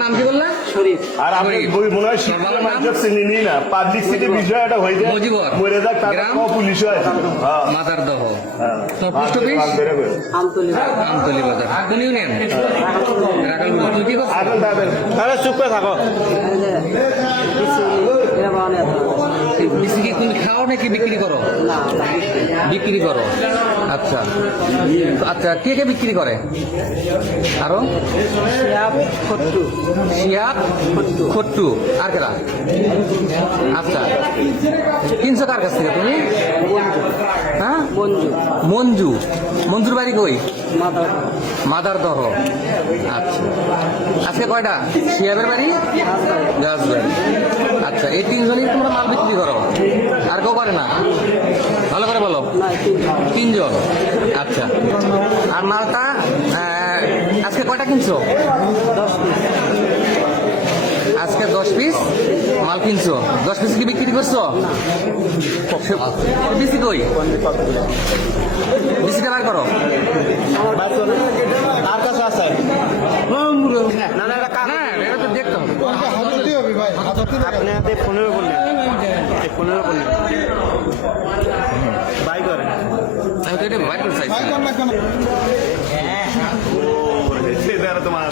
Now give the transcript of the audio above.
নাম কি বললেন? শরীফ। আর আপনি মনে হয় শিক্ষা মানুষ চিনি না, পাবলিক সিটি বিষয়টা হয়ে যায় মরে যাক, তারা পুলিশ হয় মাদারদহ। তোর পোস্ট অফিস আমতলী বাজার। কোন ইউনিয়ন? রাখালপুর। তুই কি করছিস? তাহলে চুপ করে থাকো। বিসি কি তুমি খাও নাকি বিক্রি করো? বিক্রি করো। আচ্ছা আচ্ছা, কে কে বিক্রি করে? আরো শিয়াব খট্টু আর কেরা? আচ্ছা, কিনছো কার কাছ থেকে তুমি? হ্যাঁ, মঞ্জু। মঞ্জুর বাড়ি কই? মাদারদহ। আচ্ছা, আজকে কয়টা? শিয়াবের বাড়ি রাজবাড়ি। আচ্ছা, এই তিনজনই তোমরা মাল বিক্রি করো, আর কেউ করে না? ভালো করে বলো। তিনজন। আচ্ছা, আর মালটা আজকে কয়টা কিনছো? আজকে 10 পিস মাল কিনছো। 10 পিস কি বিক্রি করছো? বিসি কই? বিসিটা বার করো। তার কাছে আছে এটা তো দেখতে হবে। আপনি 15 বললেন, 15 বললেন বাই করেন। আমি তো এটা বাইর করে চাইছি। তোমার